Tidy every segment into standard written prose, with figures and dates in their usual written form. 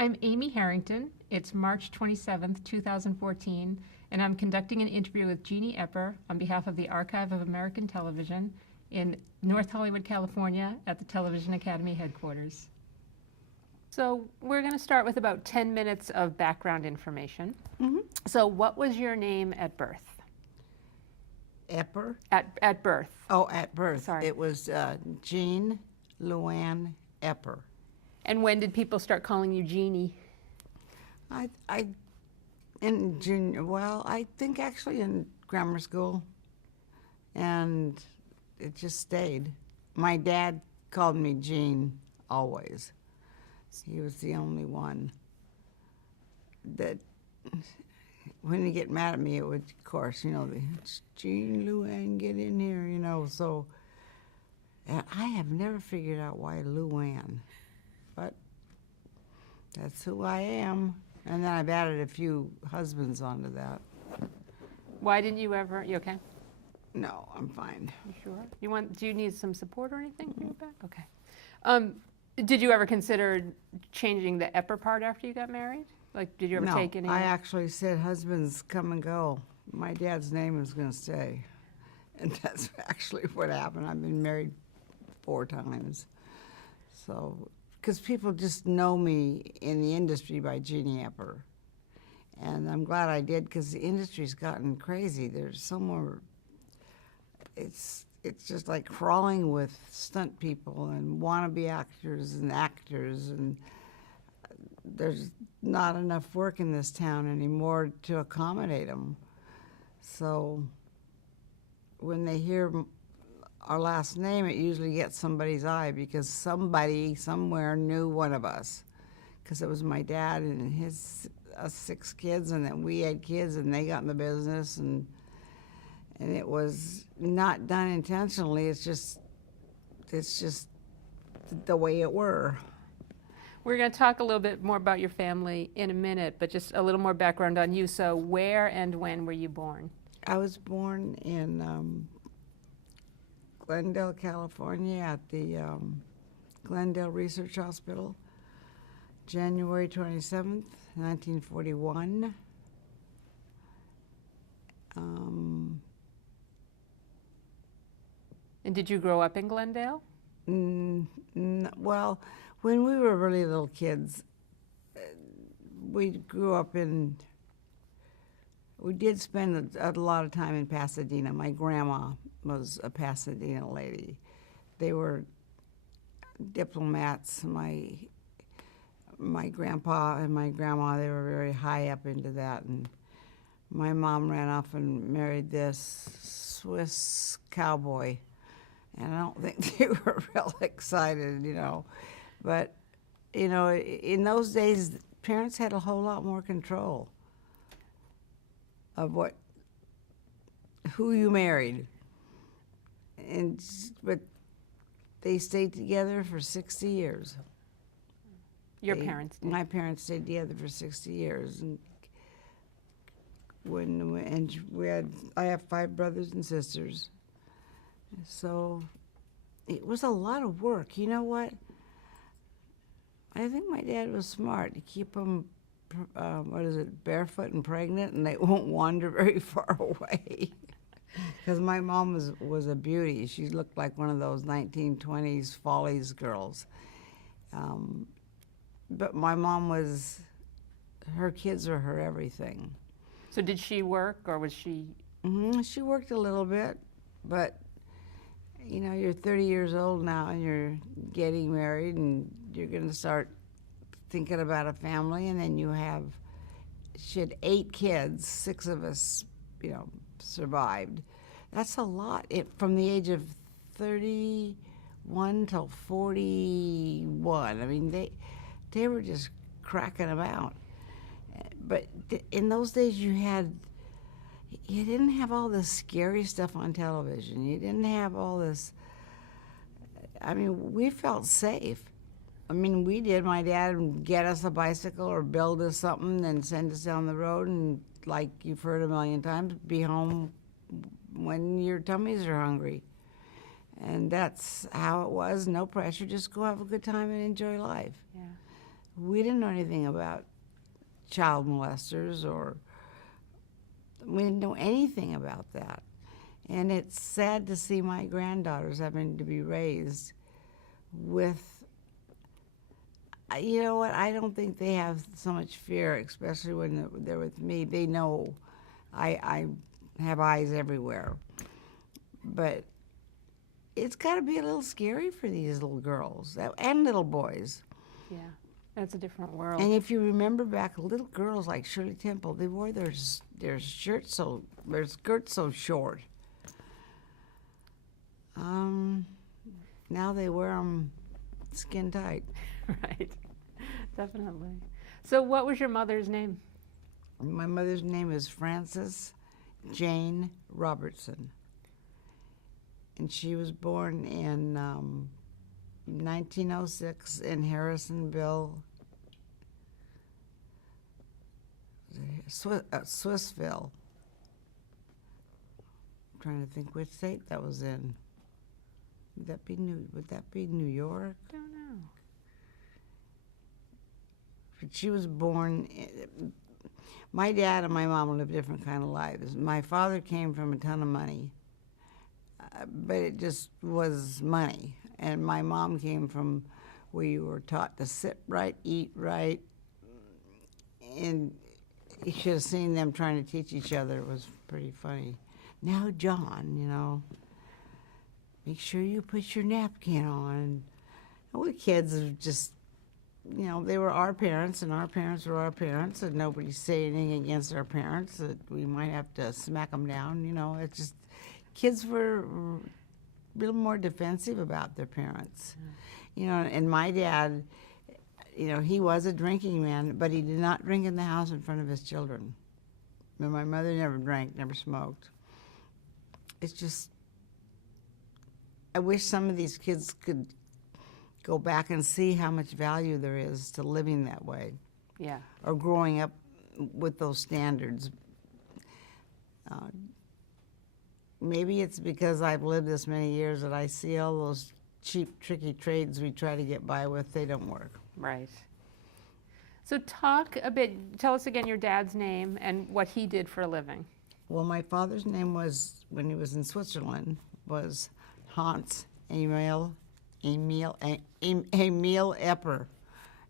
I'm Amy Harrington. It's March 27th, 2014, and I'm conducting an interview with Jeannie Epper on behalf of the Archive of American Television in North Hollywood, California, at the Television Academy headquarters. So we're going to start with about 10 minutes of background information. So what was your name at birth? Epper? At birth. Oh, at birth. Sorry. It was Jean Luann Epper. And when did people start calling you Jeannie? In junior, well, I think actually in grammar school, and it just stayed. My dad called me Jean always. He was the only one that, when he get mad at me, it would, of course, it's Jean Luann, get in here, so. And I have never figured out why Luann, but that's who I am. And then I've added a few husbands onto that. Why didn't you ever, you okay? No, I'm fine. You sure? Do you need some support or anything for your back? Okay. Did you ever consider changing the Epper part after you got married? Like, did you ever take any? No, I actually said husbands come and go. My dad's name is going to stay. And that's actually what happened. I've been married 4 times. So, because people just know me in the industry by Jeannie Epper. And I'm glad I did, because the industry's gotten crazy. There's so more, it's just like crawling with stunt people and wannabe actors, and there's not enough work in this town anymore to accommodate them. So when they hear our last name, it usually gets somebody's eye, because somebody somewhere knew one of us. Because it was my dad and us 6 kids, and then we had kids, and they got in the business, and it was not done intentionally. It's just the way it were. We're going to talk a little bit more about your family in a minute, but just a little more background on you. So where and when were you born? I was born in Glendale, California, at the Glendale Research Hospital, January 27th, 1941. And did you grow up in Glendale? Well, when we were really little kids, we grew up we did spend a lot of time in Pasadena. My grandma was a Pasadena lady. They were diplomats. My grandpa and my grandma, they were very high up into that. And my mom ran off and married this Swiss cowboy. And I don't think they were real excited, But, in those days, parents had a whole lot more control of who you married. But they stayed together for 60 years. Your parents did? My parents stayed together for 60 years. And I have 5 brothers and sisters. So it was a lot of work. You know what? I think my dad was smart to keep them, barefoot and pregnant, and they won't wander very far away. Because my mom was a beauty. She looked like one of those 1920s Follies girls. But my mom her kids were her everything. So did she work, or was she? She worked a little bit, but you're 30 years old now, and you're getting married, and you're going to start thinking about a family, and then she had 8 kids, 6 of us, survived. That's a lot. From the age of 31 till 41. I mean, they were just cracking them out. But in those days, you didn't have all this scary stuff on television. You didn't have all this. I mean, we felt safe. I mean, we did. My dad would get us a bicycle or build us something and send us down the road, and like you've heard a million times, be home when your tummies are hungry. And that's how it was. No pressure. Just go have a good time and enjoy life. Yeah. we didn't know anything about child molesters, or we didn't know anything about that. And it's sad to see my granddaughters having to be raised with, you know what, I don't think they have so much fear, especially when they're with me. They know I have eyes everywhere. But it's got to be a little scary for these little girls and little boys. Yeah, that's a different world. And if you remember back, little girls like Shirley Temple, they wore their shirts their skirts so short. Now they wear them skin tight. Right, definitely. So what was your mother's name? My mother's name is Frances Jane Robertson. And she was born in 1906 in Harrisonville, Swissville. I'm trying to think which state that was in. Would that be New York? Don't know. But she was born. My dad and my mom lived different kind of lives. My father came from a ton of money, but it just was money. And my mom came from where you were taught to sit right, eat right, and you should have seen them trying to teach each other. It was pretty funny. Now, John, make sure you put your napkin on. And we kids are just, they were our parents, and our parents were our parents, and nobody say anything against our parents that we might have to smack them down. It's just, kids were a little more defensive about their parents. And my dad, he was a drinking man, but he did not drink in the house in front of his children. And my mother never drank, never smoked. It's just, I wish some of these kids could go back and see how much value there is to living that way. Yeah. Or growing up with those standards. Maybe it's because I've lived this many years that I see all those cheap, tricky trades we try to get by with, they don't work. Right. So tell us again your dad's name and what he did for a living. Well, my father's name was, when he was in Switzerland, was Hans Emil Epper,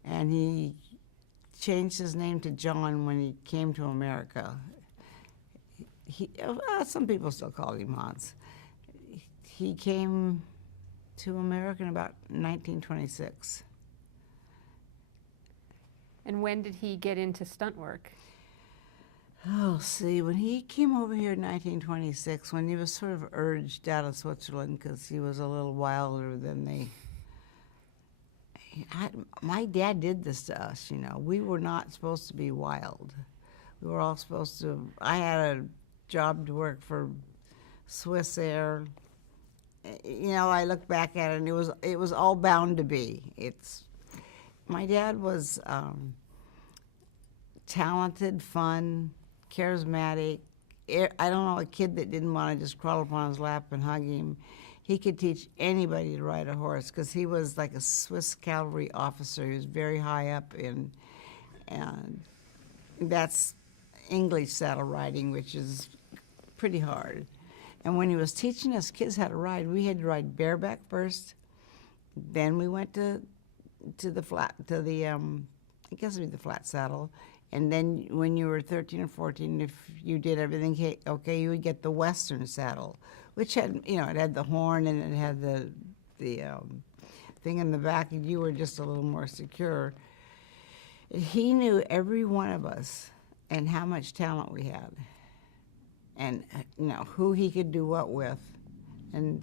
and he changed his name to John when he came to America. Some people still call him Hans. He came to America in about 1926. And when did he get into stunt work? Oh, see, when he came over here in 1926, when he was sort of urged out of Switzerland because he was a little wilder than my dad did this to us, We were not supposed to be wild. We were all supposed to, I had a job to work for Swiss Air. I look back at it, and it was all bound to be. My dad was talented, fun, charismatic. I don't know a kid that didn't want to just crawl up on his lap and hug him. He could teach anybody to ride a horse because he was like a Swiss cavalry officer. He was very high up and that's English saddle riding, which is pretty hard. And when he was teaching us kids how to ride, we had to ride bareback first. Then we went to the flat, I guess it would be the flat saddle. And then when you were 13 or 14, if you did everything okay, you would get the Western saddle, which had, it had the horn and it had the thing in the back, and you were just a little more secure. He knew every one of us and how much talent we had, and who he could do what with, and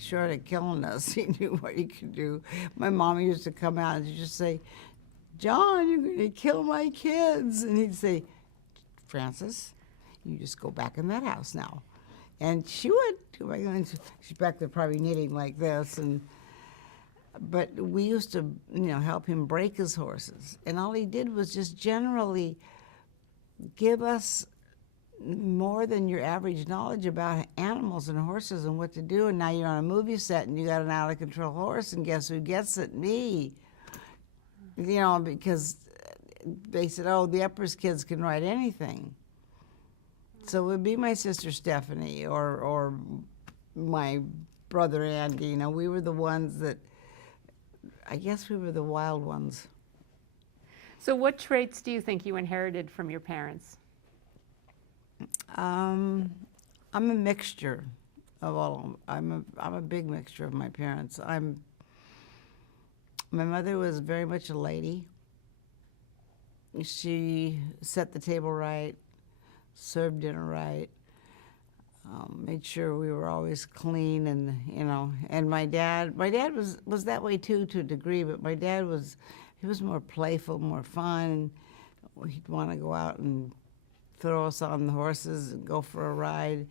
short of killing us, he knew what he could do. My mom used to come out and just say, "John, you're going to kill my kids," and he'd say, "Frances, you just go back in that house now." And she would. She's back there probably knitting like this, but we used to, help him break his horses, and all he did was just generally give us more than your average knowledge about animals and horses and what to do. And now you're on a movie set and you got an out of control horse, and guess who gets it? Me. You know, because they said, oh, the Eppers kids can ride anything. So it would be my sister Stephanie or my brother Andy. You know, we were the ones that, I guess we were the wild ones. So what traits do you think you inherited from your parents? I'm a mixture of all of them. I'm a big mixture of my parents. My mother was very much a lady. She set the table right, served dinner right, made sure we were always clean, and you know. And my dad was that way too, to a degree. But my dad he was more playful, more fun. He'd want to go out and throw us on the horses and go for a ride.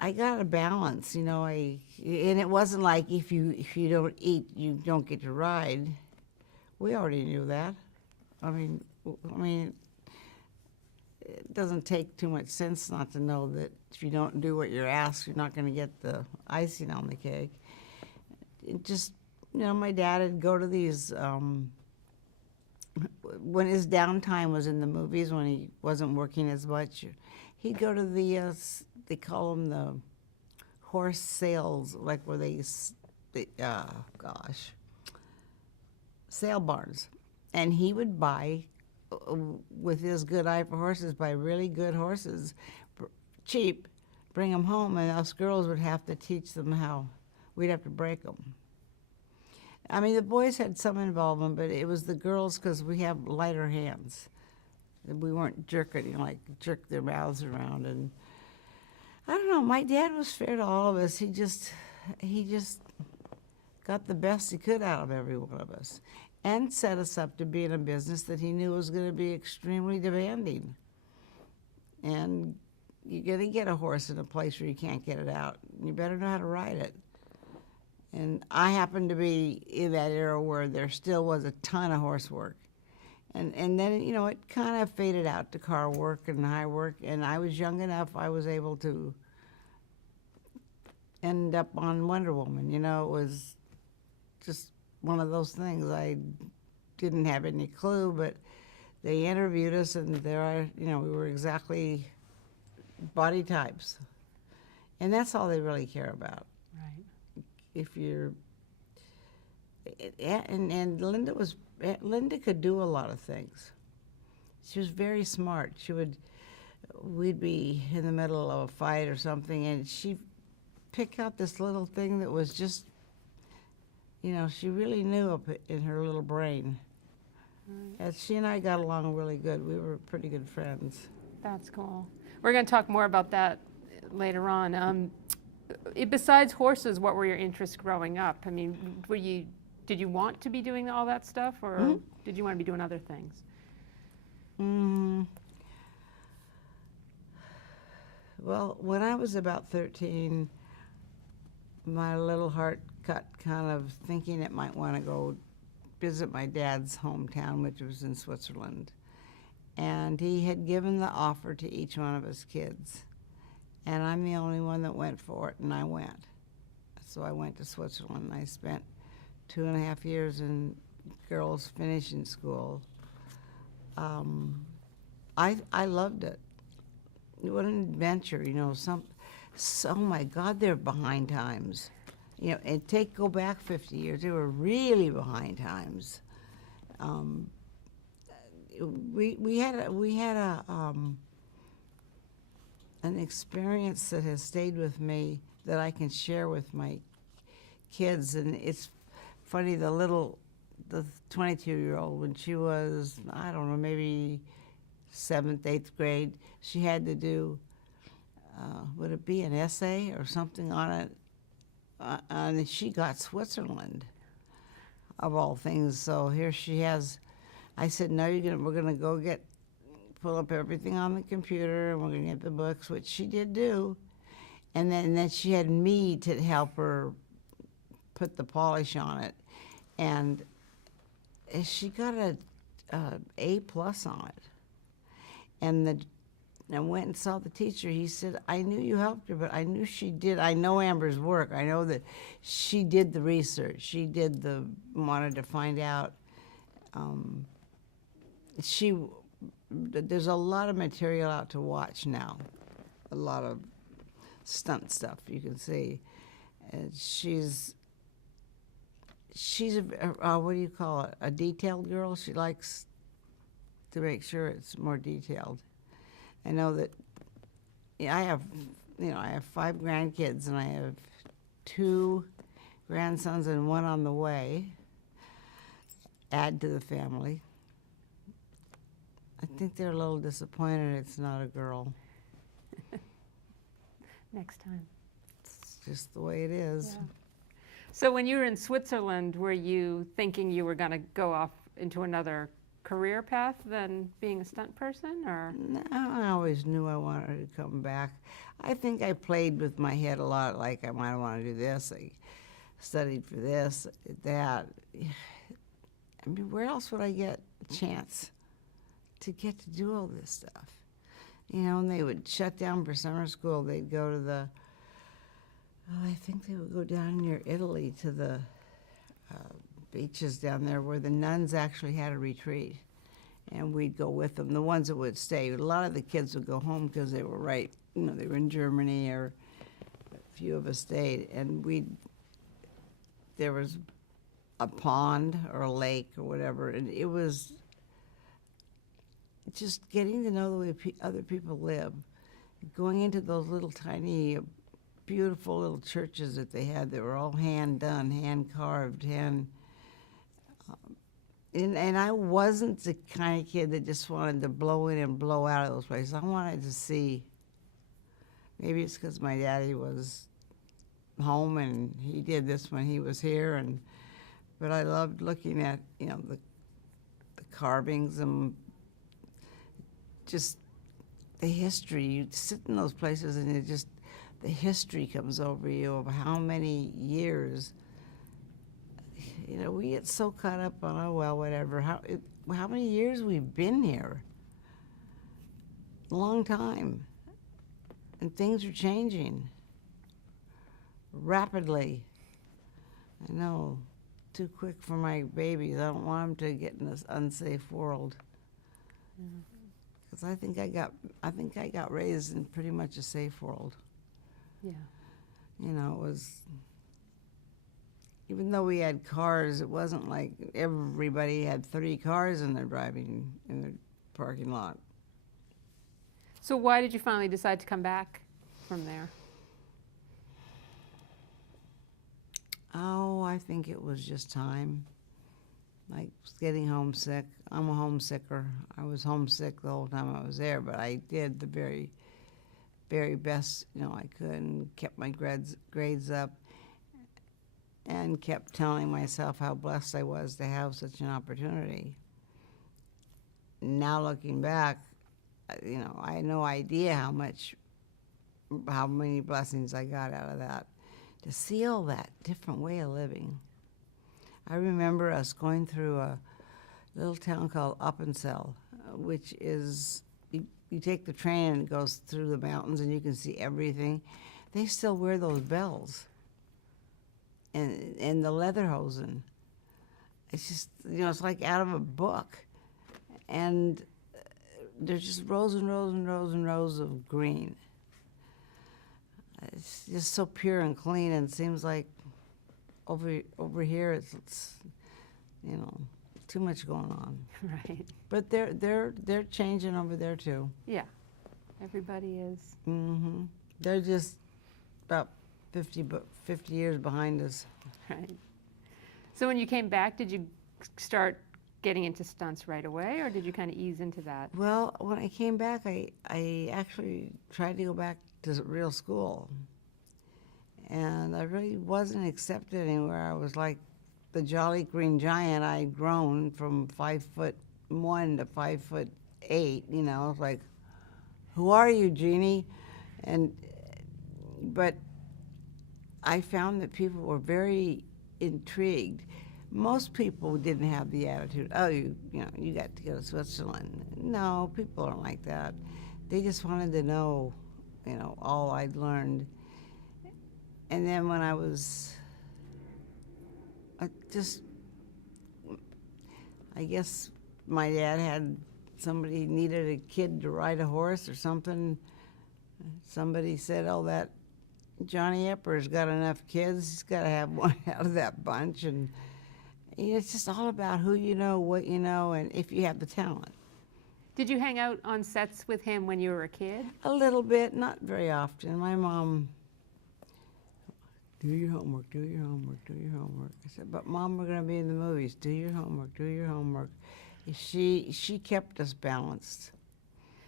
I got a balance, you know. And it wasn't like if you don't eat, you don't get to ride. We already knew that. I mean, it doesn't take too much sense not to know that if you don't do what you're asked, you're not going to get the icing on the cake. It just, you know, my dad would go to these, when his downtime was in the movies, when he wasn't working as much, he'd go to the, they call them the horse sales, like where sale barns. And he would buy, with his good eye for horses, buy really good horses, cheap, bring them home, and us girls would have to teach them how. We'd have to break them. I mean, the boys had some involvement, but it was the girls, because we have lighter hands. We weren't jerking, you know, like jerk their mouths around. And I don't know, my dad was fair to all of us. He just got the best he could out of every one of us, and set us up to be in a business that he knew was going to be extremely demanding. And you're going to get a horse in a place where you can't get it out. You better know how to ride it. And I happened to be in that era where there still was a ton of horse work. And then, you know, it kind of faded out to car work and high work. And I was young enough, I was able to end up on Wonder Woman. You know, it was just one of those things. I didn't have any clue, but they interviewed us, and we were exactly body types. And that's all they really care about. Right. If you're, and Linda could do a lot of things. She was very smart. We'd be in the middle of a fight or something, and she'd pick out this little thing that was just, you know, she really knew up in her little brain. As she and I got along really good. We were pretty good friends. That's cool. We're going to talk more about that later on. Besides horses, what were your interests growing up? I mean, did you want to be doing all that stuff, or did you want to be doing other things? Well, when I was about 13, my little heart got kind of thinking it might want to go visit my dad's hometown, which was in Switzerland. And he had given the offer to each one of his kids. And I'm the only one that went for it, and I went. So I went to Switzerland, and I spent 2.5 years in girls' finishing school. I loved it. What an adventure, you know. Oh my God, they're behind times. You know, and go back 50 years, they were really behind times. We had an experience that has stayed with me that I can share with my kids, and it's funny. The 22-year-old, when she was, I don't know, maybe 7th, 8th grade, she had to do, would it be an essay or something on it? And she got Switzerland, of all things. So here she has. I said, no, we're gonna go pull up everything on the computer, and we're gonna get the books, which she did do. And then she had me to help her put the polish on it, and she got a A+ on it. And I went and saw the teacher. He said, I knew you helped her, but I knew she did. I know Amber's work. I know that she did the research. She wanted to find out um, she, there's a lot of material out to watch now, a lot of stunt stuff you can see. And she's what do you call it? A detailed girl. She likes to make sure it's more detailed. I know that I have 5 grandkids, and I have 2 grandsons and 1 on the way. Add to the family. I think they're a little disappointed it's not a girl. Next time. It's just the way it is. Yeah. So when you were in Switzerland, were you thinking you were going to go off into another career path than being a stunt person, or? No, I always knew I wanted to come back. I think I played with my head a lot, like I might want to do this. I studied for this, that. I mean, where else would I get a chance to get to do all this stuff? You know, and they would shut down for summer school. They'd go to I think they would go down near Italy to the beaches down there where the nuns actually had a retreat. And we'd go with them, the ones that would stay. A lot of the kids would go home because they were they were in Germany, or a few of us stayed. And there was a pond or a lake or whatever, and it was just getting to know the way other people live, going into those little tiny, beautiful little churches that they had that were all hand done, hand carved, and I wasn't the kind of kid that just wanted to blow in and blow out of those places. I wanted to see. Maybe it's because my daddy was home and he did this when he was here, but I loved looking at the carvings and just the history. You sit in those places and the history comes over you of how many years. We get so caught up on, oh, well, whatever. How many years we've been here? A long time. And things are changing rapidly. I know, too quick for my babies. I don't want them to get in this unsafe world. Because I think I got raised in pretty much a safe world. Yeah. It was, even though we had cars, it wasn't like everybody had 3 cars in their parking lot. So why did you finally decide to come back from there? Oh, I think it was just time. Like getting homesick. I'm a homesicker. I was homesick the whole time I was there, but I did the very, very best I could, and kept my grades up, and kept telling myself how blessed I was to have such an opportunity. Now looking back, I had no idea how many blessings I got out of that. To see all that different way of living. I remember us going through a little town called Appenzell, which is, you take the train and it goes through the mountains and you can see everything. They still wear those bells and the lederhosen. It's just, it's like out of a book. And there's just rows and rows and rows and rows of green. It's just so pure and clean, and it seems like over here it's too much going on. Right. But they're changing over there too. Yeah. Everybody is. Mm-hmm. They're just about 50 years behind us. Right. So when you came back, did you start getting into stunts right away, or did you kind of ease into that? Well, when I came back, I actually tried to go back to real school. And I really wasn't accepted anywhere. I was like the Jolly Green Giant. I'd grown from 5'1" to 5'8". I was like, "Who are you, Jeannie?" But I found that people were very intrigued. Most people didn't have the attitude, "Oh, you got to go to Switzerland." No, people aren't like that. They just wanted to know, all I'd learned. And then when I was I guess my dad had somebody needed a kid to ride a horse or something. Somebody said, "Oh, that Johnny Epper's got enough kids. He's got to have one out of that bunch." And it's just all about who you know, what you know, and if you have the talent. Did you hang out on sets with him when you were a kid? A little bit, not very often. My mom, do your homework, do your homework, do your homework. I said, "But Mom, we're going to be in the movies. Do your homework, do your homework." She kept us balanced.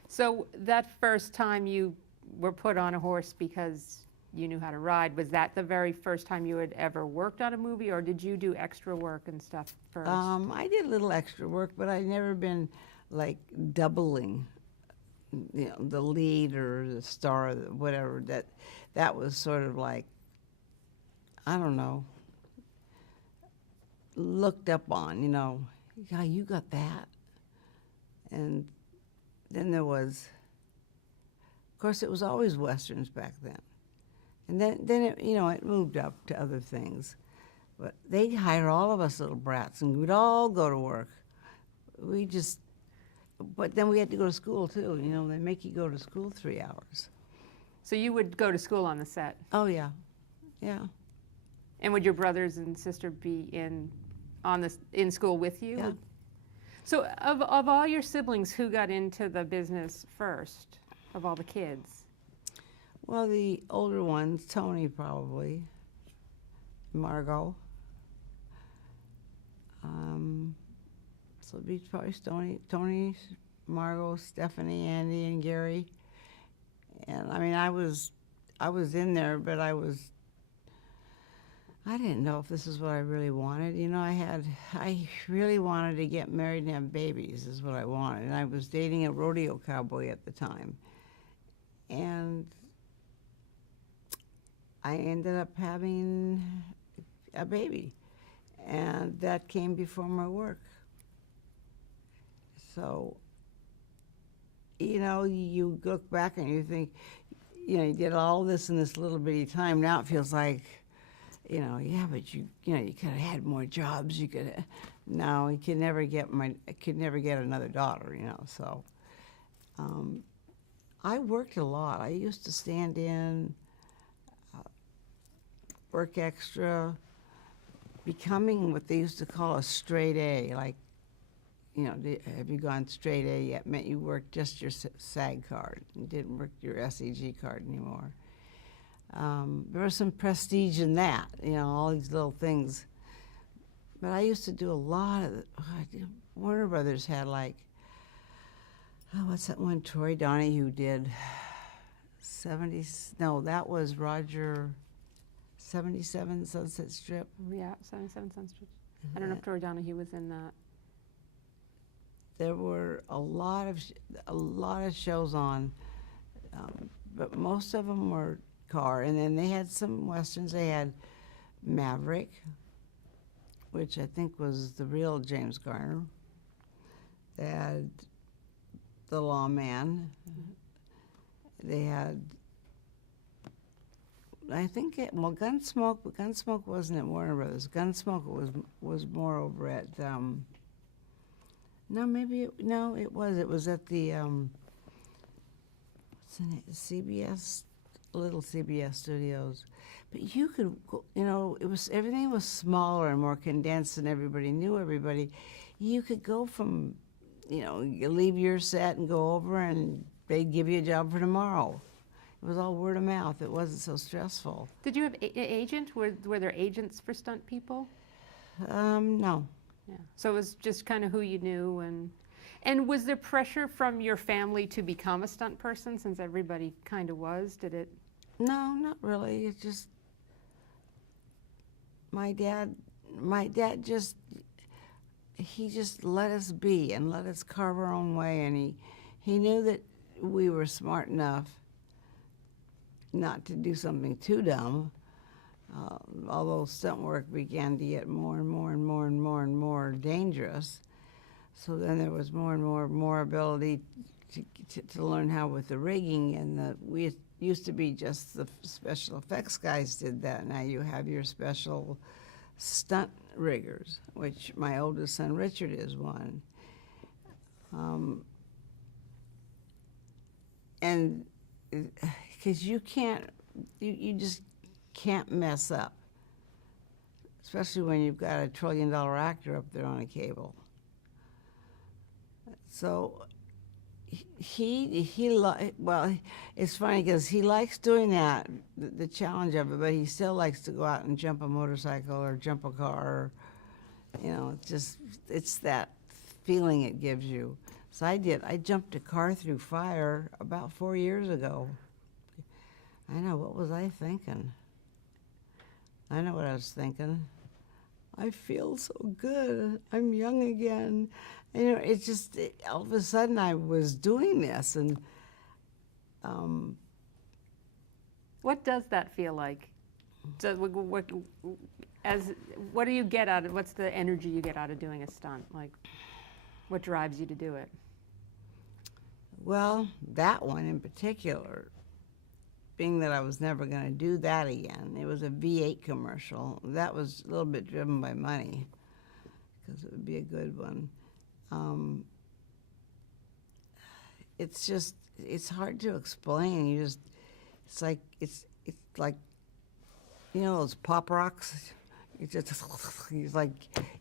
So that first time you were put on a horse because you knew how to ride, was that the very first time you had ever worked on a movie, or did you do extra work and stuff first? I did a little extra work, but I'd never been like doubling, the lead or the star, or whatever. That was sort of like, I don't know, looked up on. Yeah, you got that. And then there was, of course, it was always westerns back then. And then it, it moved up to other things. But they'd hire all of us little brats, and we'd all go to work. But then we had to go to school, too. They make you go to school 3 hours. So you would go to school on the set? Oh, yeah. Yeah. And would your brothers and sister be in school with you? Yeah. So of all your siblings, who got into the business first, of all the kids? Well, the older ones, Tony probably, Margot. So it'd be probably Tony, Margot, Stephanie, Andy, and Gary. And I mean, I was in there, but I didn't know if this is what I really wanted. I really wanted to get married and have babies is what I wanted. And I was dating a rodeo cowboy at the time. And I ended up having a baby. And that came before my work. So, you look back and you think, you did all this in this little bitty time. Now it feels like, yeah, but you could have had more jobs. You could, no, I could never get another daughter. So, I worked a lot. I used to stand in, work extra, becoming what they used to call a straight A. Like, have you gone straight A yet? Meant you worked just your SAG card. You didn't work your SEG card anymore. There was some prestige in that, all these little things. But I used to do a lot of Warner Brothers had what's that one Troy Donahue did? That was Roger, 77 Sunset Strip. Yeah, 77 Sunset Strip. I don't know if Troy Donahue was in that. There were a lot of shows on, but most of them were car. And then they had some westerns. They had Maverick, which I think was the real James Garner. They had The Lawman. Mm-hmm. They had, I think, Gunsmoke. But Gunsmoke wasn't at Warner Brothers. Gunsmoke was more over at. It was. It was at the what's the name? CBS, little CBS studios. But you could go, everything was smaller and more condensed, and everybody knew everybody. You could go from, you leave your set and go over, and they'd give you a job for tomorrow. It was all word of mouth. It wasn't so stressful. Did you have an agent? Were there agents for stunt people? No. Yeah. So it was just kind of who you knew, and was there pressure from your family to become a stunt person, since everybody kind of was? Did it? No, not really. It just my dad just let us be and let us carve our own way, and he knew that we were smart enough not to do something too dumb. Although stunt work began to get more and more and more and more and more dangerous, so then there was more and more ability to learn how with the rigging, and we used to be just the special effects guys did that. Now you have your special stunt riggers, which my oldest son Richard is one. And because you can't, you just can't mess up, especially when you've got a $1 trillion actor up there on a cable. So well, it's funny because he likes doing that, the challenge of it, but he still likes to go out and jump a motorcycle or jump a car, or, you know, it's that feeling it gives you. So I jumped a car through fire about 4 years ago. I know, what was I thinking? I know what I was thinking. I feel so good. I'm young again. And, you know, it's just, all of a sudden I was doing this, and What does that feel like? So, what do you get out of, what's the energy you get out of doing a stunt? Like, what drives you to do it? well, that one in particular, being that I was never going to do that again, it was a V8 commercial. That was a little bit driven by money, because it would be a good one. It's just, it's hard to explain. It's like, you know those pop rocks? It's just, it's like,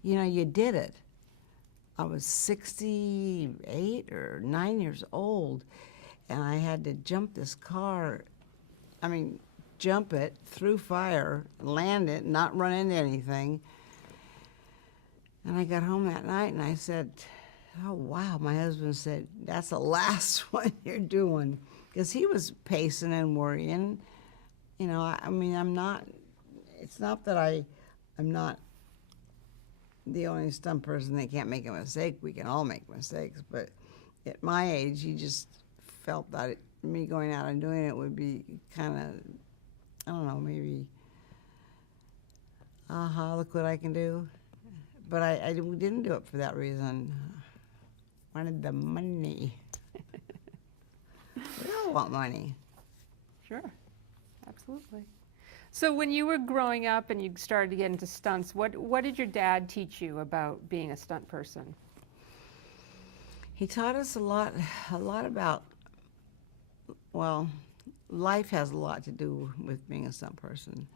you know, you did it. I was 68 or 9 years old, and I had to jump this car. I mean, jump it through fire, land it, not run into anything. And I got home that night, and I said, oh, wow. My husband said, that's the last one you're doing. Because he was pacing and worrying. You know, I mean, it's not that I'm not the only stunt person that can't make a mistake. We can all make mistakes. But at my age, he just felt that me going out and doing it would be kind of, I don't know, maybe, aha, look what I can do. But I didn't do it for that reason. I wanted the money. We all want money. Sure, absolutely. So when you were growing up and you started to get into stunts, what did your dad teach you about being a stunt person? He taught us a lot about, well, life has a lot to do with being a stunt person.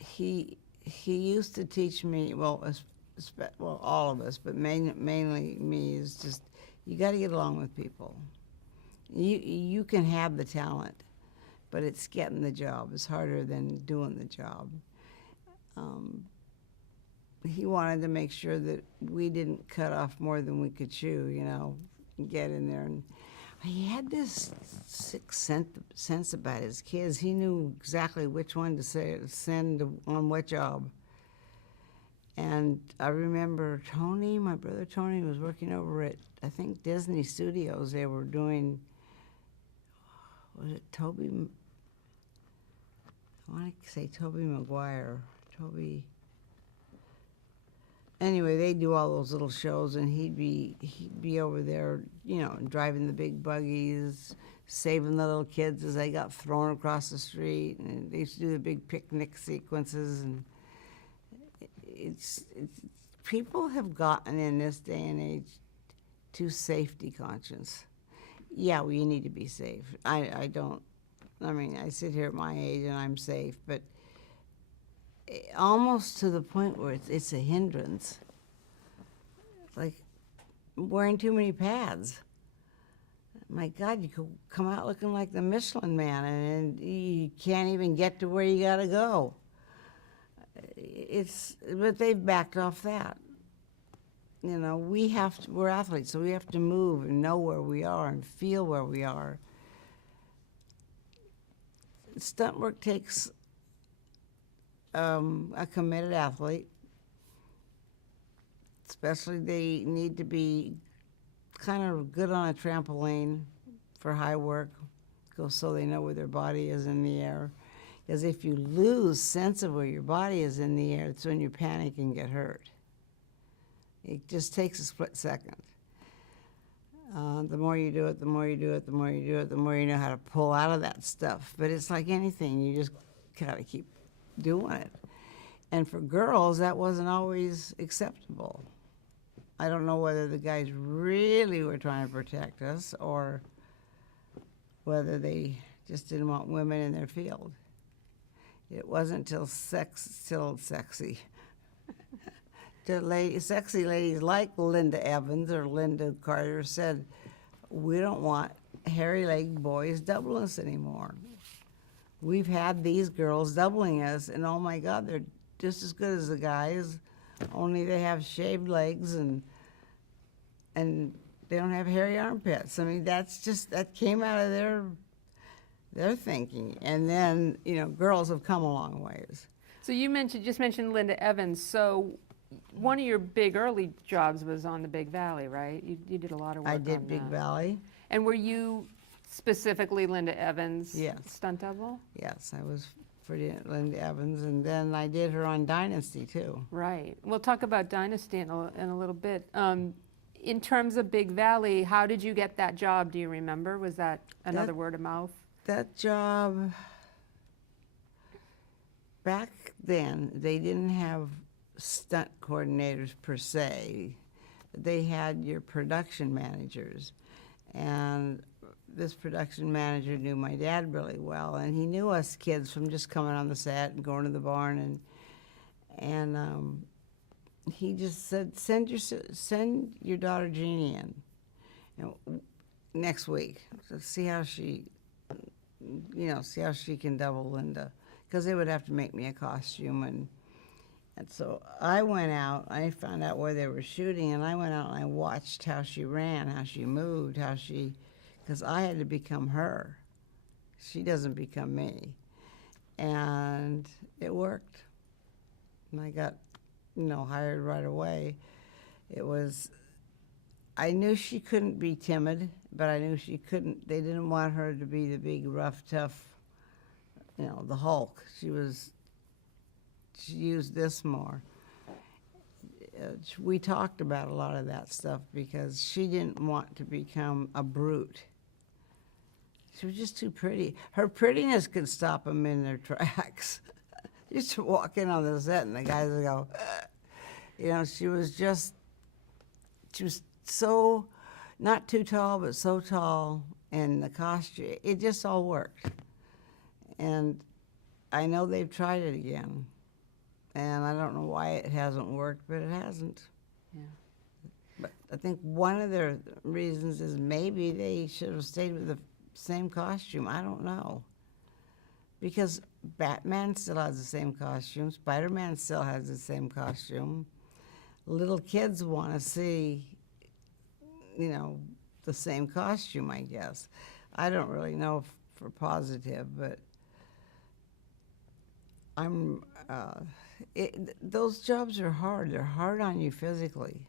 He used to teach me, well, all of us, but mainly me, is just, you got to get along with people. You can have the talent, but it's getting the job. It's harder than doing the job. He wanted to make sure that we didn't cut off more than we could chew, you know, and get in there. And he had this sixth sense about his kids. He knew exactly which one to send on what job. And I remember Tony, my brother Tony, was working over at, I think, Disney Studios. They were doing, was it Toby? I want to say Toby Maguire. Anyway, they do all those little shows, and he'd be over there, you know, driving the big buggies, saving the little kids as they got thrown across the street, and they used to do the big picnic sequences. And it's people have gotten in this day and age too safety conscious. Yeah, well, you need to be safe. I mean, I sit here at my age and I'm safe, but almost to the point where it's a hindrance. Like wearing too many pads. My God, you could come out looking like the Michelin Man, and you can't even get to where you got to go. But they've backed off that. You know, we're athletes, so we have to move and know where we are and feel where we are. Stunt work takes a committed athlete. Especially, they need to be kind of good on a trampoline for high work, so they know where their body is in the air. Because if you lose sense of where your body is in the air, it's when you panic and get hurt. It just takes a split second. The more you do it, the more you do it, the more you know how to pull out of that stuff. But it's like anything, you just gotta keep doing it. And for girls, that wasn't always acceptable. I don't know whether the guys really were trying to protect us or whether they just didn't want women in their field. It wasn't till sexy. Sexy ladies like Linda Evans or Linda Carter said, we don't want hairy-legged boys doubling us anymore. We've had these girls doubling us, and oh my God, they're just as good as the guys, only they have shaved legs and they don't have hairy armpits. I mean, that came out of their thinking. And then, girls have come a long ways. So you just mentioned Linda Evans. So one of your big early jobs was on the Big Valley, right? You did a lot of work I on did Big that. Valley. And were you specifically Linda Evans' Yes. stunt double? Yes, I was for Linda Evans, and then I did her on Dynasty, too. Right. We'll talk about Dynasty in a little bit. In terms of Big Valley, how did you get that job? Do you remember? Was that another word of mouth? That job, back then, they didn't have stunt coordinators per se. They had your production managers. And this production manager knew my dad really well, and he knew us kids from just coming on the set and going to the barn, and he just said, send your daughter Jeannie in next week to see how she can double Linda, because they would have to make me a costume, and so I went out. I found out where they were shooting, and I went out and I watched how she ran, how she moved, because I had to become her. She doesn't become me. And it worked. And I got, hired right away. I knew she couldn't be timid, but I knew they didn't want her to be the big, rough, tough, the Hulk. She used this more. We talked about a lot of that stuff because she didn't want to become a brute. She was just too pretty. Her prettiness could stop them in their tracks. You used to walk in on the set and the guys would go, she was so, not too tall, but so tall, and the costume, it just all worked. And I know they've tried it again. And I don't know why it hasn't worked, but it hasn't. Yeah. But I think one of their reasons is maybe they should have stayed with the same costume. I don't know. Because Batman still has the same costume. Spider-Man still has the same costume. Little kids want to see, the same costume, I guess. I don't really know for positive, but those jobs are hard. They're hard on you physically.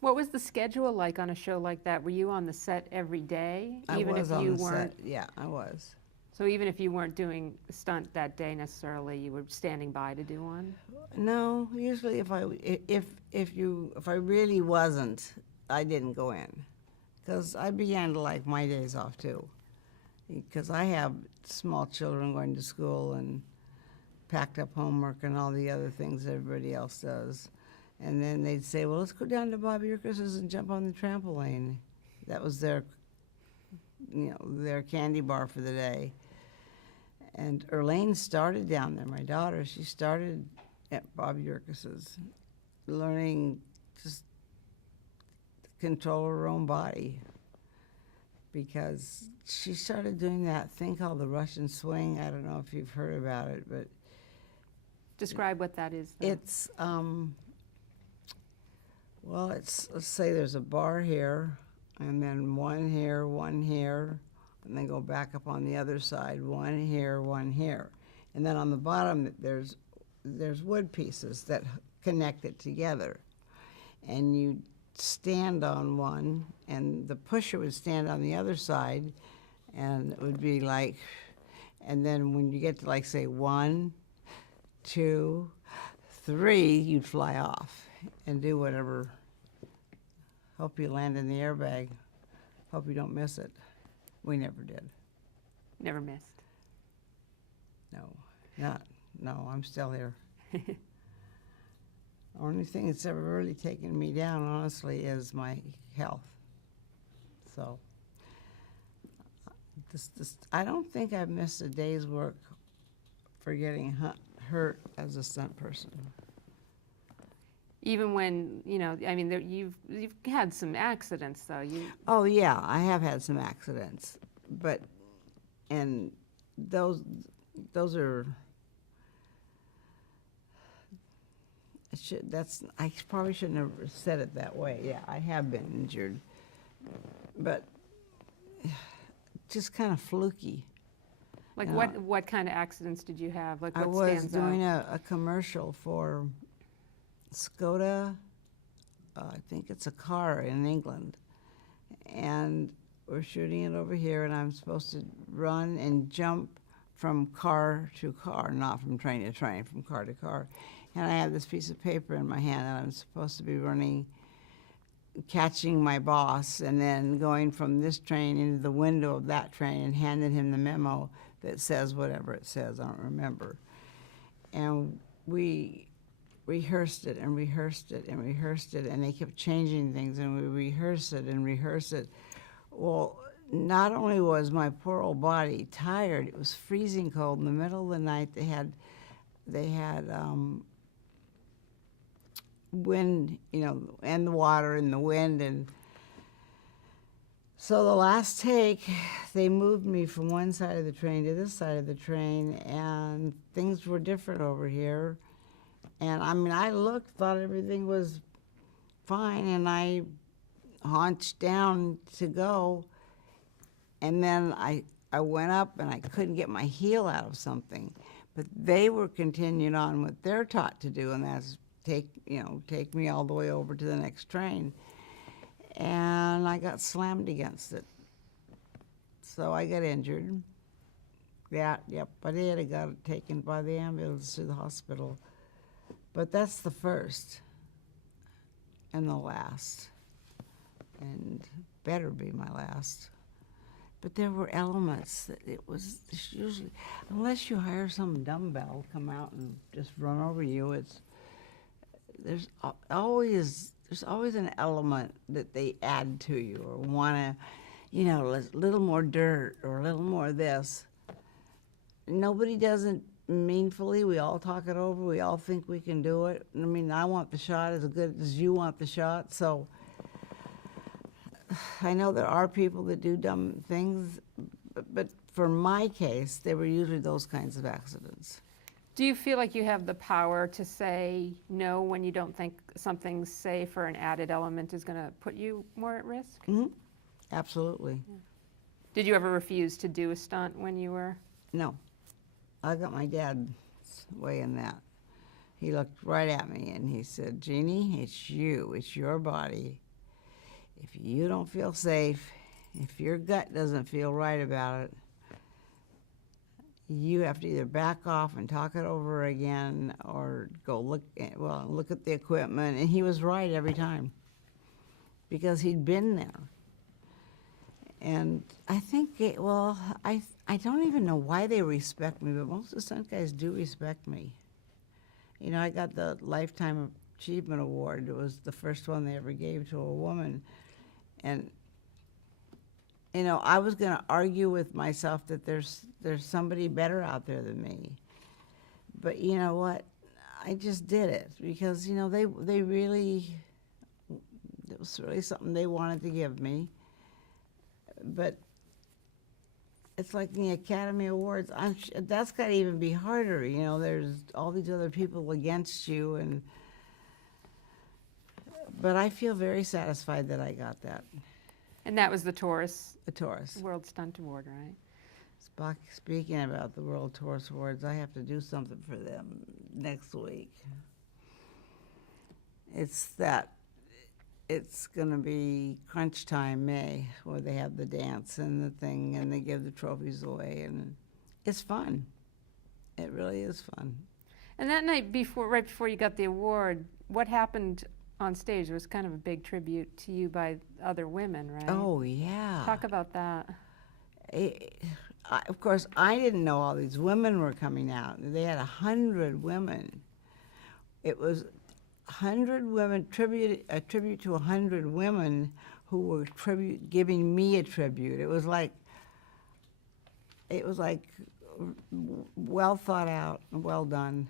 What was the schedule like on a show like that? Were you on the set every day? I was on the set. Yeah, I was. So even if you weren't doing a stunt that day necessarily, you were standing by to do one? No, usually if I really wasn't, I didn't go in, because I began to like my days off too, because I have small children going to school and packed up homework and all the other things everybody else does. And then they'd say, well, let's go down to Bobby Urquhart's and jump on the trampoline. That was their candy bar for the day. And Erlene started down there, my daughter. She started at Bobby Urquhart's, learning just to control her own body, because she started doing that thing called the Russian swing. I don't know if you've heard about it, but Describe what that is, though. it's, let's say there's a bar here, and then one here, and then go back up on the other side, one here, and then on the bottom there's wood pieces that connect it together, and you stand on one, and the pusher would stand on the other side, and it would be like, and then when you get to, like, say 1, 2, 3, you'd fly off and do whatever. Hope you land in the airbag. Hope you don't miss it. We never did. Never missed. No, no, I'm still here. Only thing that's ever really taken me down, honestly, is my health. So, I don't think I've missed a day's work for getting hurt as a stunt person. Even when, I mean, you've had some accidents, though. Oh, yeah, I have had some accidents, and those are, I probably shouldn't have said it that way. Yeah, I have been injured, but just kind of fluky. Like, You what kind of accidents did you have? Like, I what was stands doing out? a commercial for Skoda. I think it's a car in England, and we're shooting it over here, and I'm supposed to run and jump from car to car, not from train to train, from car to car. And I have this piece of paper in my hand, and I'm supposed to be running, catching my boss, and then going from this train into the window of that train and handing him the memo that says whatever it says, I don't remember. And we rehearsed it and rehearsed it and rehearsed it, and they kept changing things, and we rehearsed it and rehearsed it. Well, not only was my poor old body tired, it was freezing cold. In the middle of the night, they had wind, and the water and the wind, and so the last take, they moved me from one side of the train to this side of the train, and things were different over here. And I mean, I thought everything was fine, and I hunched down to go, and then I went up and I couldn't get my heel out of something. But they were continuing on what they're taught to do, and that's take me all the way over to the next train. And I got slammed against it. So I got injured. Yeah, yep, I did. I got taken by the ambulance to the hospital. But that's the first and the last, and better be my last. But there were elements that it was usually, unless you hire some dumbbell to come out and just run over you, there's always an element that they add to you, or want to, a little more dirt or a little more this. Nobody does it meanfully. We all talk it over. We all think we can do it. I mean, I want the shot as good as you want the shot. So I know there are people that do dumb things, but for my case, they were usually those kinds of accidents. Do you feel like you have the power to say no when you don't think something's safe or an added element is going to put you more at risk? Mm-hmm. Absolutely. Yeah. Did you ever refuse to do a stunt when you were? No. I got my dad's way in that. He looked right at me and he said, "Jeannie, it's you. It's your body. If you don't feel safe, if your gut doesn't feel right about it, you have to either back off and talk it over again, or go look at the equipment." And he was right every time, because he'd been there. And I think, I don't even know why they respect me, but most of the stunt guys do respect me. I got the Lifetime Achievement Award. It was the first one they ever gave to a woman. And I was going to argue with myself that there's somebody better out there than me. But you know what? I just did it because, they really, it was really something they wanted to give me. But it's like the Academy Awards. That's got to even be harder. There's all these other people against you, but I feel very satisfied that I got that. And that was the Taurus World Stunt Award, right? Speaking about the World Taurus Awards, I have to do something for them next week. It's going to be crunch time, May, where they have the dance and the thing, and they give the trophies away, and it's fun. It really is fun. And that night, right before you got the award, what happened on stage? There was kind of a big tribute to you by other women, right? Oh, yeah. Talk about that. of course, I didn't know all these women were coming out. They had 100 women. It was 100 women, a tribute to 100 women who were giving me a tribute. It was like well thought out and well done.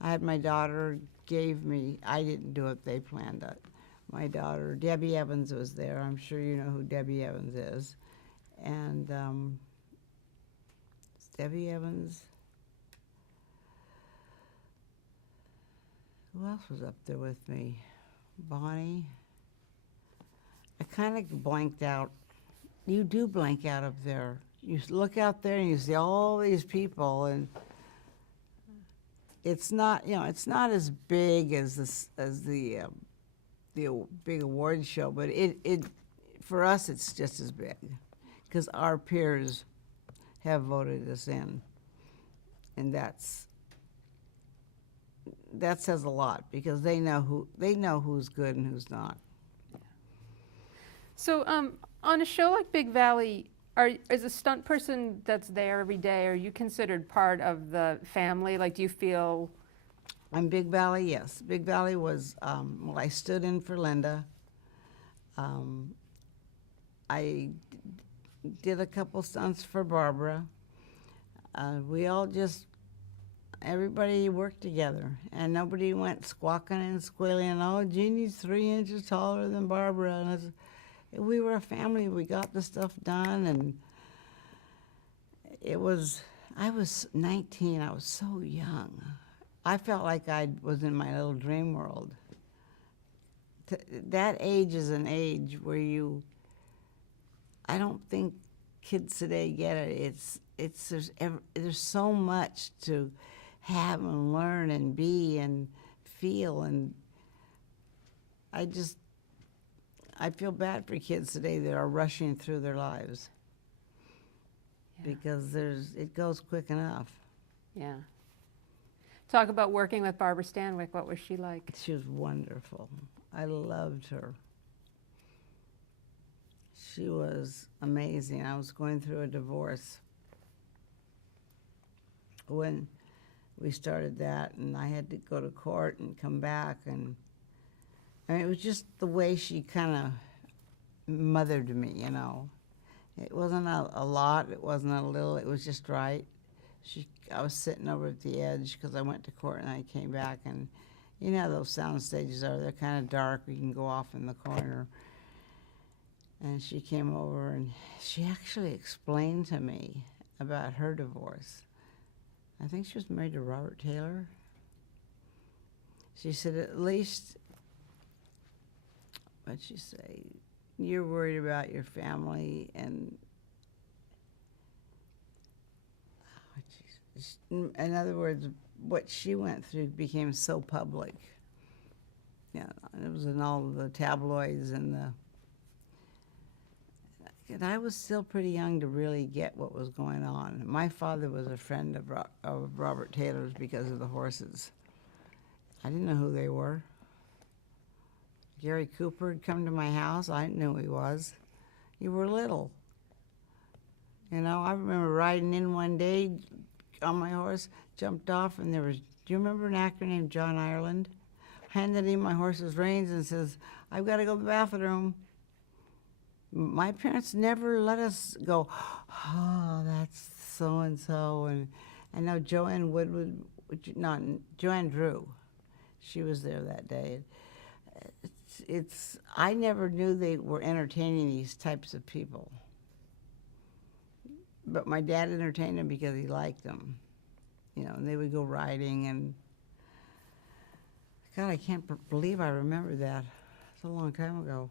I had my daughter gave me, I didn't do it, they planned it. My daughter, Debbie Evans, was there. I'm sure you know who Debbie Evans is. And Debbie Evans. Who else was up there with me? Bonnie. I kind of blanked out. You do blank out up there. You look out there and you see all these people, and it's not, it's not as big as the big award show, but it for us it's just as big because our peers have voted us in, and that says a lot because they know who's good and who's not. So on a show like Big Valley, is a stunt person that's there every day, are you considered part of the family? Like, do you feel? On Big Valley, yes. Big Valley was, I stood in for Linda. I did a couple stunts for Barbara. We all everybody worked together, and nobody went squawking and squealing, oh, Jeannie's 3 inches taller than Barbara. And we were a family. We got the stuff done, and I was 19. I was so young. I felt like I was in my little dream world. That age is an age where I don't think kids today get it. There's so much to have and learn and be and feel, and I feel bad for kids today that are rushing through their lives. Yeah. Because it goes quick enough. Yeah. Talk about working with Barbara Stanwyck. What was she like? She was wonderful. I loved her. She was amazing. I was going through a divorce when we started that, and I had to go to court and come back, and I mean, it was just the way she kind of mothered me, It wasn't a lot, it wasn't a little, it was just right. I was sitting over at the edge because I went to court and I came back, and you know how those sound stages are, they're kind of dark, we can go off in the corner. And she came over and she actually explained to me about her divorce. I think she was married to Robert Taylor. She said, at least, what'd she say? You're worried about your family, and in other words, what she went through became so public. Yeah, it was in all the tabloids and I was still pretty young to really get what was going on. My father was a friend of Robert Taylor's because of the horses. I didn't know who they were. Gary Cooper had come to my house. I didn't know who he was. You were little. I remember riding in one day on my horse, jumped off, and do you remember an actor named John Ireland? Handed him my horse's reins and says, I've got to go to the bathroom. My parents never let us go, oh, that's so-and-so. And I know Joanne Joanne Drew, she was there that day. I never knew they were entertaining these types of people. But my dad entertained them because he liked them. And they would go riding, and God, I can't believe I remember that. It's a long time ago.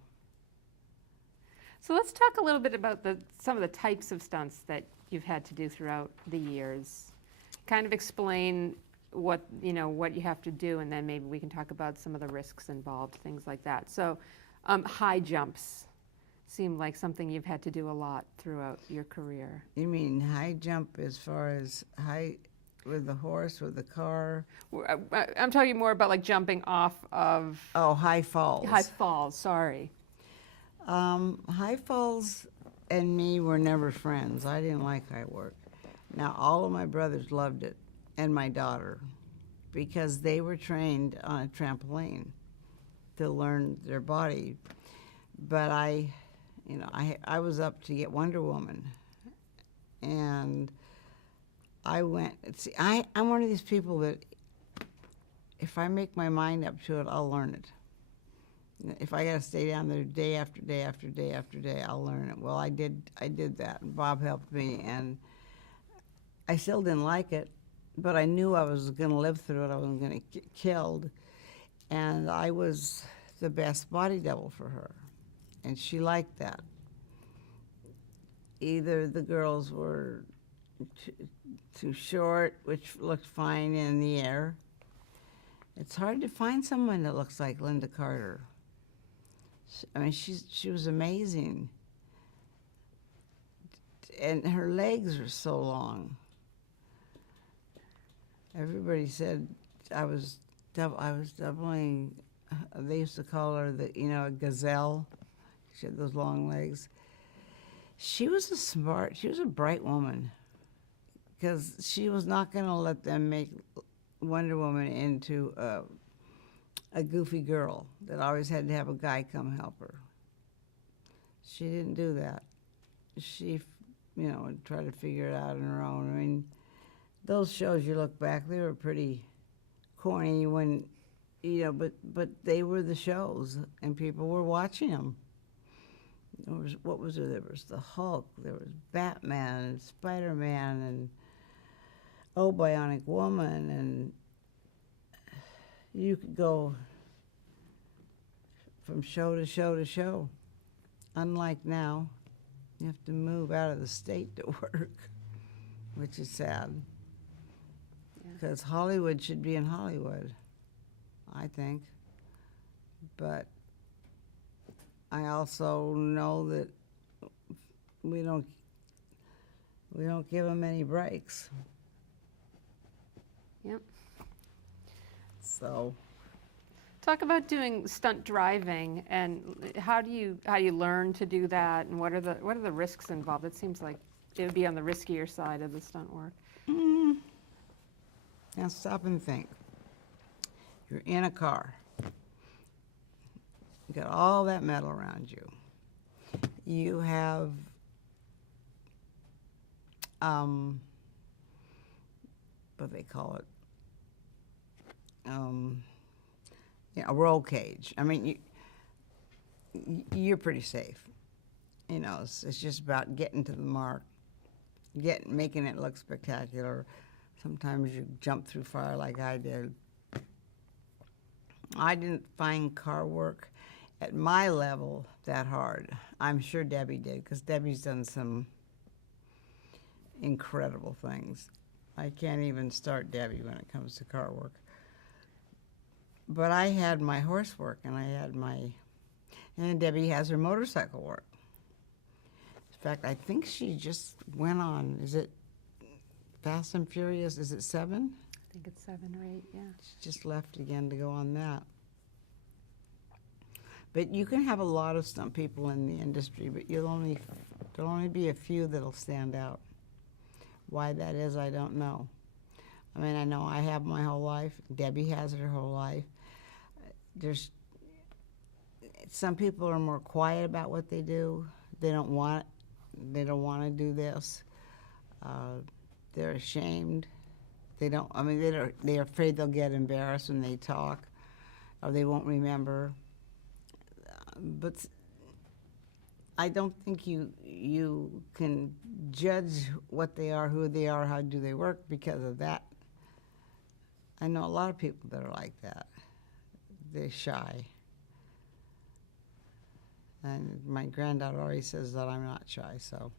So let's talk a little bit about some of the types of stunts that you've had to do throughout the years. Kind of explain what you have to do, and then maybe we can talk about some of the risks involved, things like that. So high jumps seem like something you've had to do a lot throughout your career. You mean high jump as far as high with the horse, with the car? I'm talking more about like jumping off of... Oh, high falls. High falls, sorry. High falls, and me were never friends. I didn't like high work. Now, all of my brothers loved it, and my daughter, because they were trained on a trampoline to learn their body. But I was up to get Wonder Woman, and I went. See, I'm one of these people that if I make my mind up to it, I'll learn it. If I got to stay down there day after day after day after day, I'll learn it. Well, I did that, and Bob helped me, and I still didn't like it, but I knew I was going to live through it. I wasn't going to get killed, and I was the best body double for her, and she liked that. Either the girls were too short, which looked fine in the air. It's hard to find someone that looks like Linda Carter. I mean, she was amazing, and her legs are so long. Everybody said I was doubling. They used to call her a gazelle. She had those long legs. She was a bright woman, because she was not going to let them make Wonder Woman into a goofy girl that always had to have a guy come help her. She didn't do that. She, would try to figure it out on her own. I mean, those shows, you look back, they were pretty corny when, but they were the shows, and people were watching them. There was the Hulk, there was Batman and Spider-Man and Bionic Woman, and you could go from show to show to show. Unlike now, you have to move out of the state to work, which is sad. Because Hollywood should be in Hollywood, I think. But I also know that we don't give them any breaks. Yep. So, Talk about doing stunt driving, and how do you learn to do that, and what are the risks involved? It seems like it would be on the riskier side of the stunt work. now stop and think. You're in a car. You got all that metal around you. You have what they call it, a roll cage. I mean, you're pretty safe. It's just about getting to the mark, making it look spectacular. Sometimes you jump through fire like I did. I didn't find car work at my level that hard. I'm sure Debbie did, because Debbie's done some incredible things. I can't even start Debbie when it comes to car work. But I had my horse work, and and Debbie has her motorcycle work. In fact, I think she just went on, is it Fast and Furious, is it 7? I think it's 7 or 8, yeah. She just left again to go on that. But you can have a lot of stunt people in the industry, but there'll only be a few that'll stand out. Why that is, I don't know. I mean, I know I have my whole life. Debbie has her whole life. Some people are more quiet about what they do. They don't want to do this. They're ashamed. They're afraid they'll get embarrassed when they talk, or they won't remember. But I don't think you can judge what they are, who they are, how do they work because of that. I know a lot of people that are like that. They're shy. And my granddaughter always says that I'm not shy, so.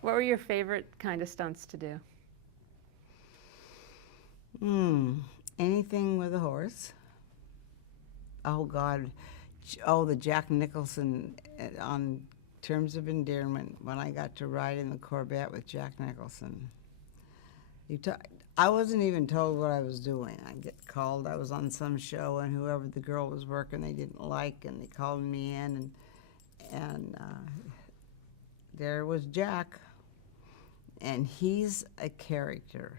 What were your favorite kind of stunts to do? Anything with a horse. Oh, God. Oh, the Jack Nicholson on Terms of Endearment, when I got to ride in the Corvette with Jack Nicholson. I wasn't even told what I was doing. I get called. I was on some show, and whoever the girl was working they didn't like, and they called me in, and And there was Jack, and he's a character.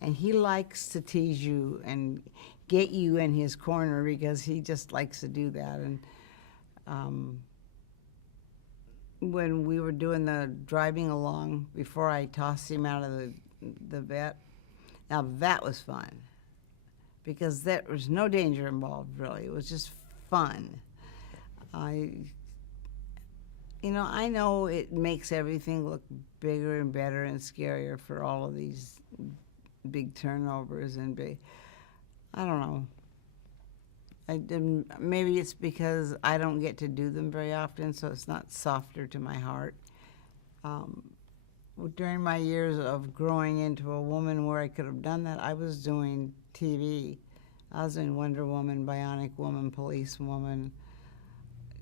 And he likes to tease you and get you in his corner because he just likes to do that. And when we were doing the driving along, before I tossed him out of the vet, now that was fun because there was no danger involved, really. It was just fun. I know it makes everything look bigger and better and scarier for all of these big turnovers and big, I don't know. Maybe it's because I don't get to do them very often, so it's not softer to my heart. During my years of growing into a woman where I could have done that, I was doing TV. I was doing Wonder Woman, Bionic Woman, Police Woman,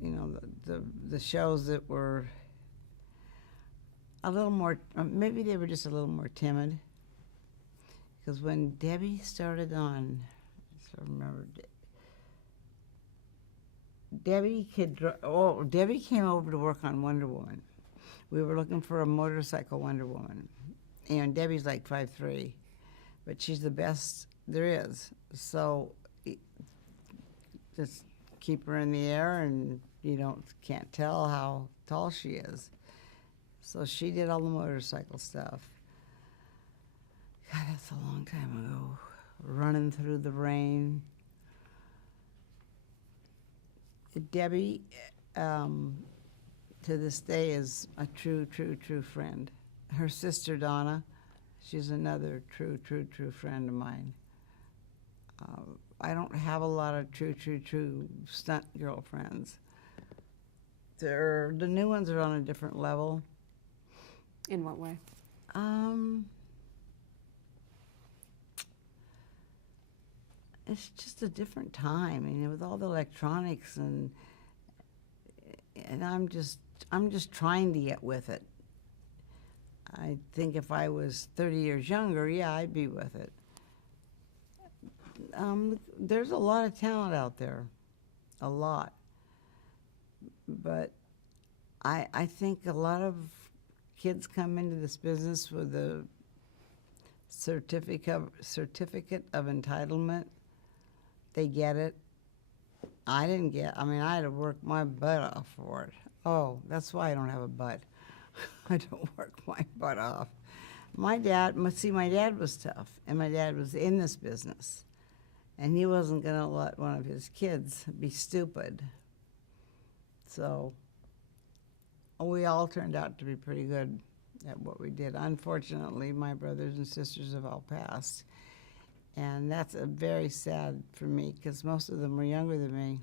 the shows that were a little more, maybe they were just a little more timid. Because when Debbie started on, I remember, Debbie came over to work on Wonder Woman. We were looking for a motorcycle Wonder Woman. And Debbie's like 5'3", but she's the best there is. So just keep her in the air and can't tell how tall she is. So she did all the motorcycle stuff. God, that's a long time ago. Running through the rain. Debbie, to this day, is a true friend. Her sister, Donna, she's another true friend of mine. I don't have a lot of true stunt girlfriends. The new ones are on a different level. In what way? It's just a different time, with all the electronics and I'm just trying to get with it. I think if I was 30 years younger, yeah, I'd be with it. There's a lot of talent out there, a lot. But I think a lot of kids come into this business with a certificate of entitlement. They get it. I didn't get, I had to work my butt off for it. Oh, that's why I don't have a butt. I don't work my butt off. My dad was tough, and my dad was in this business, and he wasn't going to let one of his kids be stupid. So we all turned out to be pretty good at what we did. Unfortunately, my brothers and sisters have all passed. And that's very sad for me because most of them were younger than me.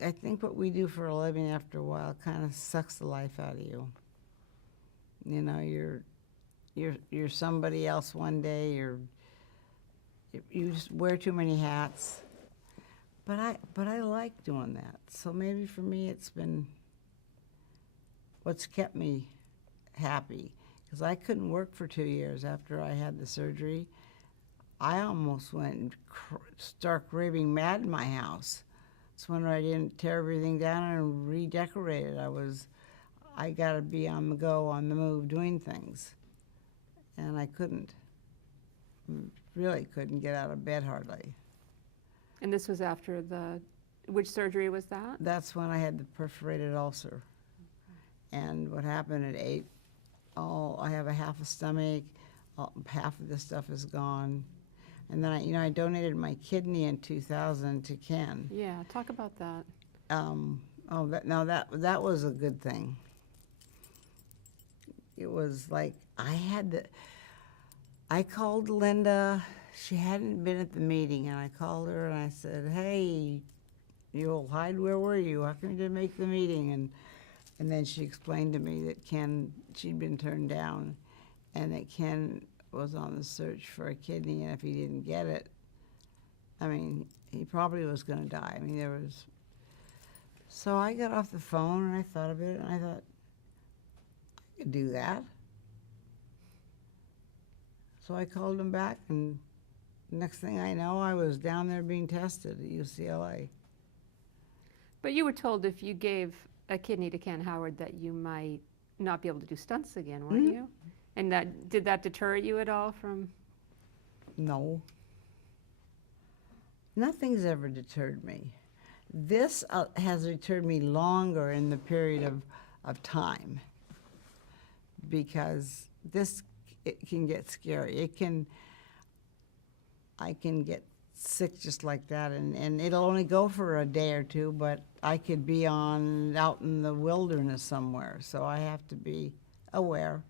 I think what we do for a living after a while kind of sucks the life out of you. You're somebody else one day. You just wear too many hats. But I like doing that. So maybe for me it's been what's kept me happy. Because I couldn't work for 2 years after I had the surgery. I almost went stark raving mad in my house. It's when I didn't tear everything down and redecorate it. I got to be on the go, on the move, doing things. And I couldn't. Really couldn't get out of bed hardly. And this was after which surgery was that? That's when I had the perforated ulcer. And what happened at 8, I have a half a stomach, half of this stuff is gone. And then I donated my kidney in 2000 to Ken. Yeah, talk about that. That was a good thing. It was like I called Linda. She hadn't been at the meeting, and I called her and I said, "Hey, you old hide, where were you? How come you didn't make the meeting?" And then she explained to me that she'd been turned down, and that Ken was on the search for a kidney, and if he didn't get it, he probably was going to die. So I got off the phone, and I thought of it, and I thought, I could do that. So I called him back, and next thing I know, I was down there being tested at UCLA. But you were told if you gave a kidney to Ken Howard that you might not be able to do stunts again, weren't Mhm. you? And did that deter you at all from? No. Nothing's ever deterred me. This has deterred me longer in the period of time, because it can get scary. I can get sick just like that, and it'll only go for a day or two, but I could be out in the wilderness somewhere, so I have to be aware.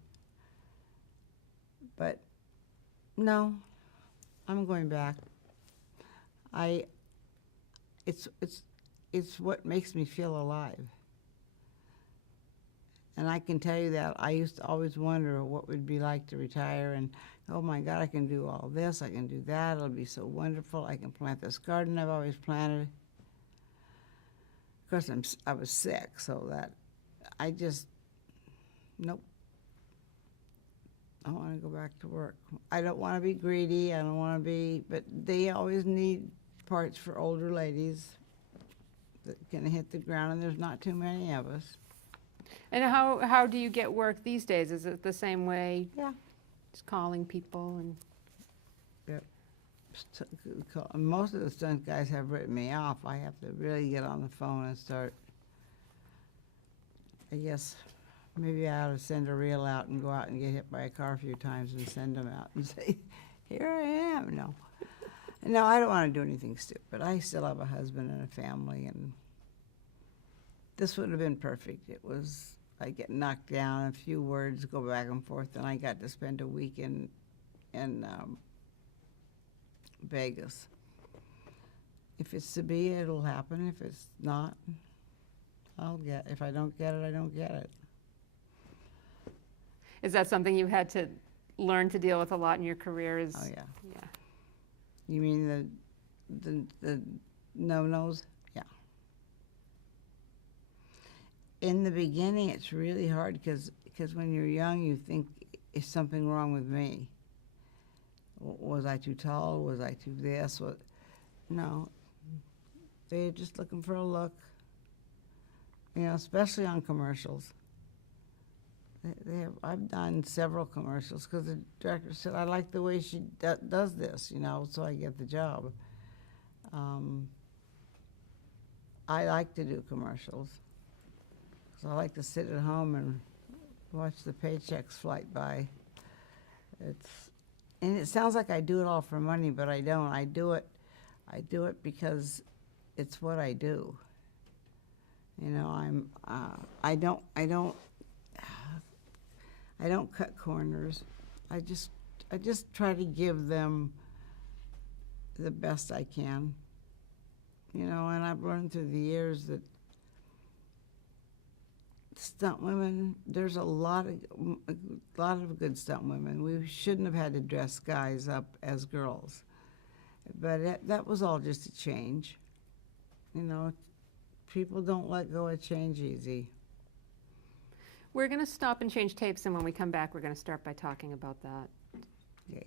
But no, I'm going back. It's what makes me feel alive. And I can tell you that I used to always wonder what it would be like to retire, and oh my God, I can do all this, I can do that, it'll be so wonderful, I can plant this garden I've always planted. Of course, I was sick, so that I just, nope. I want to go back to work. I don't want to be greedy, I don't want to be, but they always need parts for older ladies that can hit the ground, and there's not too many of us. And how do you get work these days? Is it the same way? Yeah. Just calling people and. Most of the stunt guys have written me off. I have to really get on the phone and start. I guess maybe I ought to send a reel out and go out and get hit by a car a few times and send them out and say, here I am. No, I don't want to do anything stupid. I still have a husband and a family, and this would have been perfect. It was, I get knocked down, a few words, go back and forth, and I got to spend a week in Vegas. If it's to be, it'll happen. If it's not, if I don't get it, I don't get it. Is that something you've had to learn to deal with a lot in your career? Oh, yeah. Yeah. You mean the no-nos? Yeah. In the beginning, it's really hard because when you're young, you think, is something wrong with me? Was I too tall? Was I too this? No. They're just looking for a look. Especially on commercials. I've done several commercials because the director said, I like the way she does this, so I get the job. I like to do commercials because I like to sit at home and watch the paychecks fly by. And it sounds like I do it all for money, but I don't. I do it because it's what I do. I don't cut corners. I just try to give them the best I can. And I've learned through the years that stunt women, there's a lot of good stunt women. We shouldn't have had to dress guys up as girls. But that was all just a change. People don't let go of change easy. We're going to stop and change tapes, and when we come back, we're going to start by talking about that. Okay.